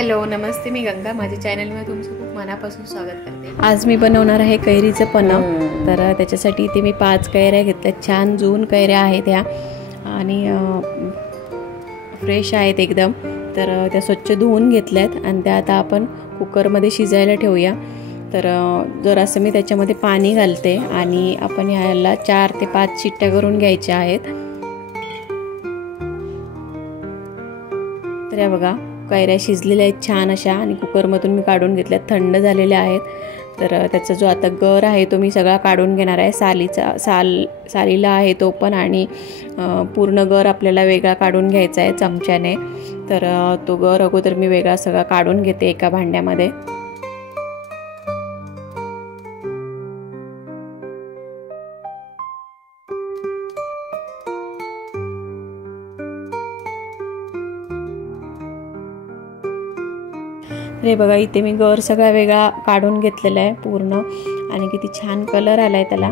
Hello नमस्ते, मी गंगा. माझ्या चॅनलमध्ये तुमचं खूप मनापासून स्वागत करते. आज मी बनवणार आहे कैरीचं पन्ह. तर त्याच्यासाठी इथे मी 5 कैऱ्या घेतल्या. छान जून कैऱ्या आहेत ह्या आणि फ्रेश आहेत एकदम. तर त्या स्वच्छ धुवून घेतल्यात आणि त्या आता आपण कुकरमध्ये शिजायला ठेवूया. तर जरासं मी त्याच्यामध्ये पाणी घालते आणि आपण ह्याला 4 ते 5 शिट्ट्या करून घ्यायच्या आहेत. तर बघा कैऱ्या शिजलेल्या आहेत छान अशा आणि कुकरमधून मी काढून घेतल्यात. थंड झालेल्या आहेत. तर त्याचा जो आता गर आहे तो मी सगळा काढून घेणार आहे. सालीला आहे तो पण आणि पूर्ण गर आपल्याला वेगळा काढून घ्यायचा आहे चमच्याने. तर तो गर अगोदर मी वेगळा सगळा काढून घेते एका भांड्यामध्ये. हे बघा इथे मी गर सगळा वेगळा काढून घेतलेला आहे पूर्ण आणि किती छान कलर आलाय त्याला.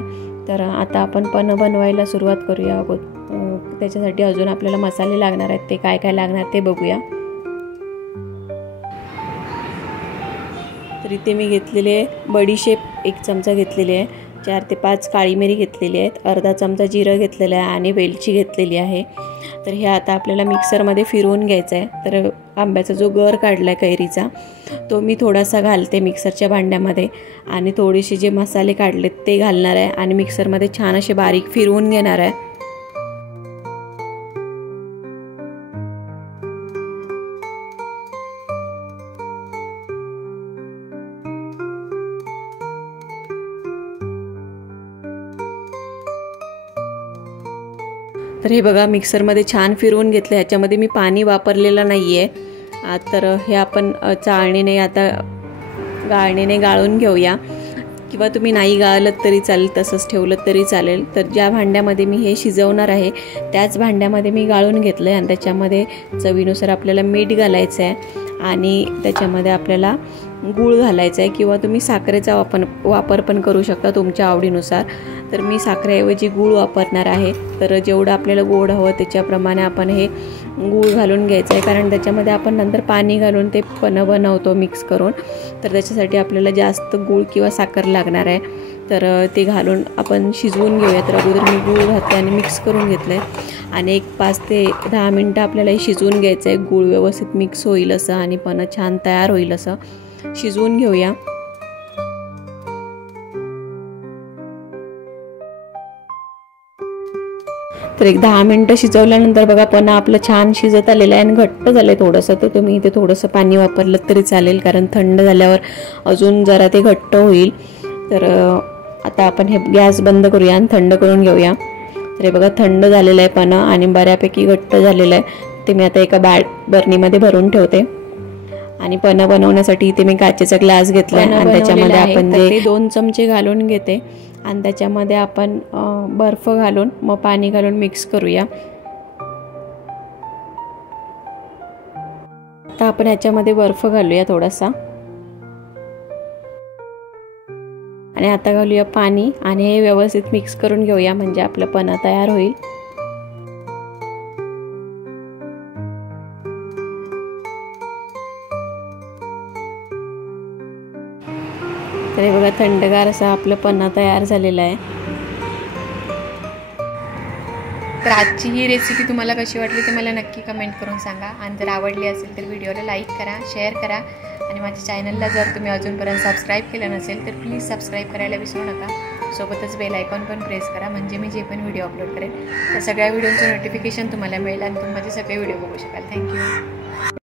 तर आता आपण पन्ह बनवायला सुरुवात करूया. त्याच्यासाठी अजून आपल्याला मसाले लागणार आहेत. ते काय काय लागणार ते बघूया. तर इथे मी घेतलेले बडीशेप 1 चमचा घेतलेली आहे. 4 ते 5 काळी मिरी घेतलेली आहेत. अर्धा चमचा जिरं घेतलेलं आहे आणि वेलची घेतलेली आहे. तर हे आता आपल्याला मिक्सरमध्ये फिरवून घ्यायचं आहे. तर आंब्याचा जो गर काढला आहे कैरीचा तो मी थोडासा घालते मिक्सरच्या भांड्यामध्ये आणि थोडेसे जे मसाले काढलेत ते घालणार आहे आणि मिक्सरमध्ये छान असे बारीक फिरवून घेणार आहे. तर हे बघा मिक्सरमध्ये छान फिरवून घेतलं. ह्याच्यामध्ये मी पाणी वापरलेलं नाही आहे. तर हे आपण चाळणीने आता गाळणीने गाळून घेऊया किंवा तुम्ही नाही गाळलं तरी चालेल, तसंच ठेवलं तरी चालेल. तर ज्या भांड्यामध्ये मी हे शिजवणार आहे त्याच भांड्यामध्ये मी गाळून घेतलं आहे आणि त्याच्यामध्ये चवीनुसार आपल्याला मीठ घालायचं आहे आणि त्याच्यामध्ये आपल्याला गूळ घालायचा आहे किंवा तुम्ही साखरेचा वापर पण करू शकता तुमच्या आवडीनुसार. तर मी साखरेऐवजी गूळ वापरणार आहे. तर जेवढं आपल्याला गोड हवं त्याच्याप्रमाणे आपण हे गूळ घालून घ्यायचं आहे, कारण त्याच्यामध्ये आपण नंतर पाणी घालून ते पन्ह बनवतो मिक्स करून. तर त्याच्यासाठी आपल्याला जास्त गूळ किंवा साखर लागणार आहे. तर ते घालून आपण शिजवून घेऊया. तर अगोदर मी गूळ घातले आणि मिक्स करून घेतलं आहे आणि एक 5 ते 10 मिनटं आपल्याला हे शिजवून घ्यायचं आहे. गूळ व्यवस्थित मिक्स होईल असं आणि पन्ह छान तयार होईल असं शिजवून घेऊया. तर एक 10 मिनटं शिजवल्यानंतर बघा पन्ह आपलं छान शिजत आलेलं आहे आणि घट्ट झालं आहे थोडंसं. तर तुम्ही इथे थोडंसं पाणी वापरलं तरी चालेल, कारण थंड झाल्यावर अजून जरा ते घट्ट होईल. तर आता आपण हे गॅस बंद करूया आणि थंड करून घेऊया. तर हे बघा थंड झालेलं आहे पन्ह आणि बऱ्यापैकी घट्ट झालेलं आहे. ते मी आता एका बरणीमध्ये भरून ठेवते आणि पन्ह बनवण्यासाठी इथे मी काचेचा ग्लास घेतला आणि त्याच्यामध्ये आपण ते 2 चमचे घालून घेते आणि त्याच्यामध्ये आपण बर्फ घालून मग पाणी घालून मिक्स करूया. आता आपण ह्याच्यामध्ये बर्फ घालूया थोडासा आणि आता घालूया पाणी आणि हे व्यवस्थित मिक्स करून घेऊया म्हणजे आपलं पन्ह तयार होईल. तर हे बघा थंडगार असं आपलं पन्ह तयार झालेलं आहे. तर आजची ही रेसिपी तुम्हाला कशी वाटली ते मला नक्की कमेंट करून सांगा आणि जर आवडली असेल तर व्हिडिओला लाईक करा, शेअर करा आणि माझ्या चॅनलला जर तुम्ही अजूनपर्यंत सबस्क्राईब केलं नसेल तर प्लीज सबस्क्राईब करायला विसरू नका. सोबतच बेल आयकॉन पण प्रेस करा म्हणजे मी जे पण व्हिडिओ अपलोड करेन त्या सगळ्या व्हिडिओचं नोटिफिकेशन तुम्हाला मिळेल आणि तुम्ही माझे सगळे व्हिडिओ बघू शकाल. थँक्यू.